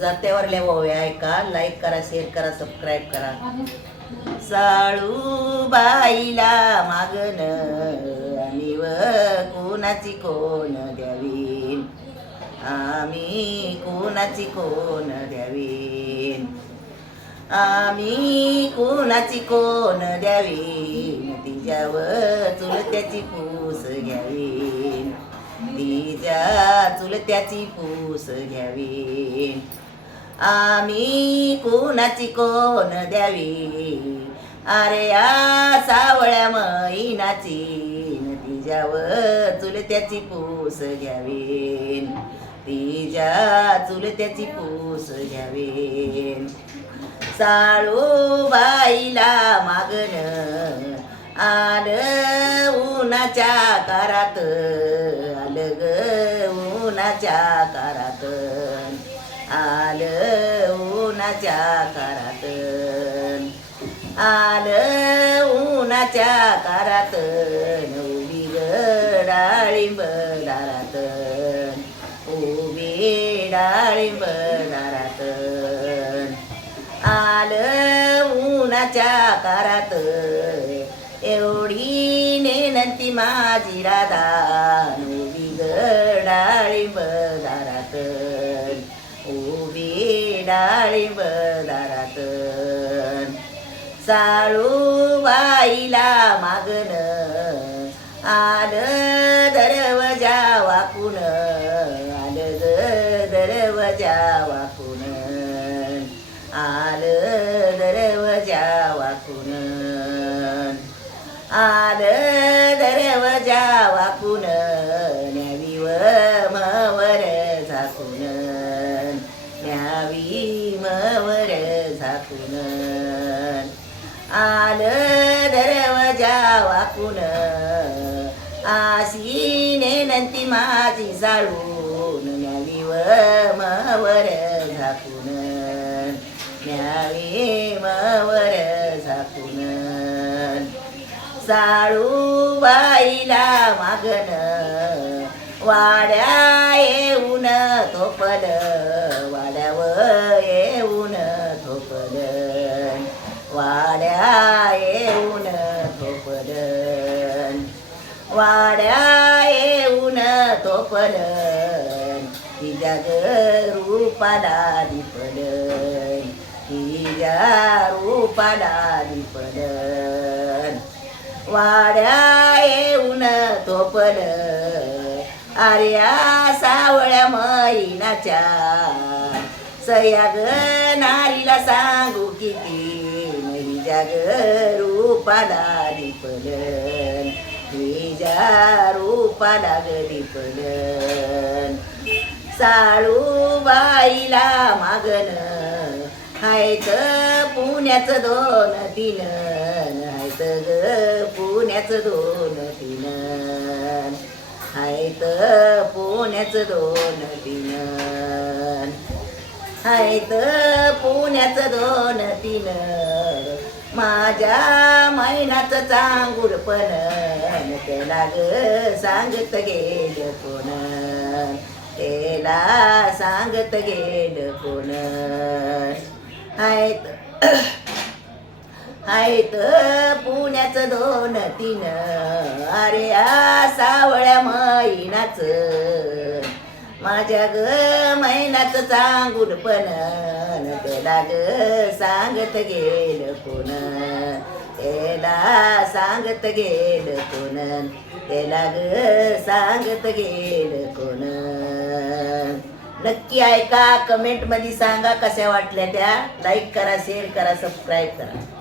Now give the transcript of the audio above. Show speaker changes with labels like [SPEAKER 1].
[SPEAKER 1] जात्यावरल्या ओव्या ऐका. लाईक करा शेअर करा सबस्क्राईब करा. साळू बाईला मागण आणि व कोणाची कोण द्यावी आम्ही कोणाची कोण द्यावी आम्ही कोणाची कोण द्यावी तिच्यावर चुलत्याची पूस घ्यावी तिच्या चुलत्याची पूस घ्यावी आम्ही कोणाची कोण द्यावी? अरे या सावळ्या मैनाची तिच्यावर चुलत्याची पूस घ्यावी तिच्या चुलत्याची पूस घ्यावी. साळू बाईला मागन आलं उन्हाच्या कारात ग उन्हाच्या कारात आलं उन्हाच्या कारात आलं उन्हाच्या कारात उभी ग डाळिंब दारात. उभी डाळिंब दारात. आलं उन्हाच्या कारात एवढी नेनंती माझी राधा. डाळिंब दारात उभी डाळिंब दारात साळू बाईला मागन आलं दरवजा वाकून आलं ग दरवजा वाकून. आलं दरवजा वाकून. आलं दरवजा वाकून. भीमवर झाकून. आलं दरवजा वाकून. आशीने नंती माझी जाळून न्यावी व झाकून. न्यावी मावर झाकून. साळू बाईला मागन वाड्या येऊन तोपलं वाड्या येऊन थोपल वाड्या येऊन थोपल तिच्या ग रूपाला दिपल. तिच्या रूपाला दिपल. वाड्या येऊन थोपल आर्या सावळ्या मैनाच्या. सयाग नारीला सांगू किती नाही जाग रूपाला दिपल तुझ्या रूपाला ग दिपल साळू बाईला मागन हायत पुण्याचं दोन तीन हायत ग पुण्याचं दोन तीन हायत पुण्याचं दोन तीन हायत पुण्याचं दोन. तीन माझ्या मैनाचं चांगुडपण त्याला ग सांगत गेल कोण? त्याला सांगत गेल कोण? आहेत आहेत पुण्याचं दोन तीन. अरे आ सावळ्या मैनाचं माझ्या ग महिन्यात सांगून पण त्याला ग सांगत गेल कोण? त्याला सांगत गेल कोण? त्याला ग सांगत गेल कोण? नक्की ऐका कमेंटमध्ये सांगा कशा वाटल्या त्या. लाईक करा शेअर करा सबस्क्राईब करा.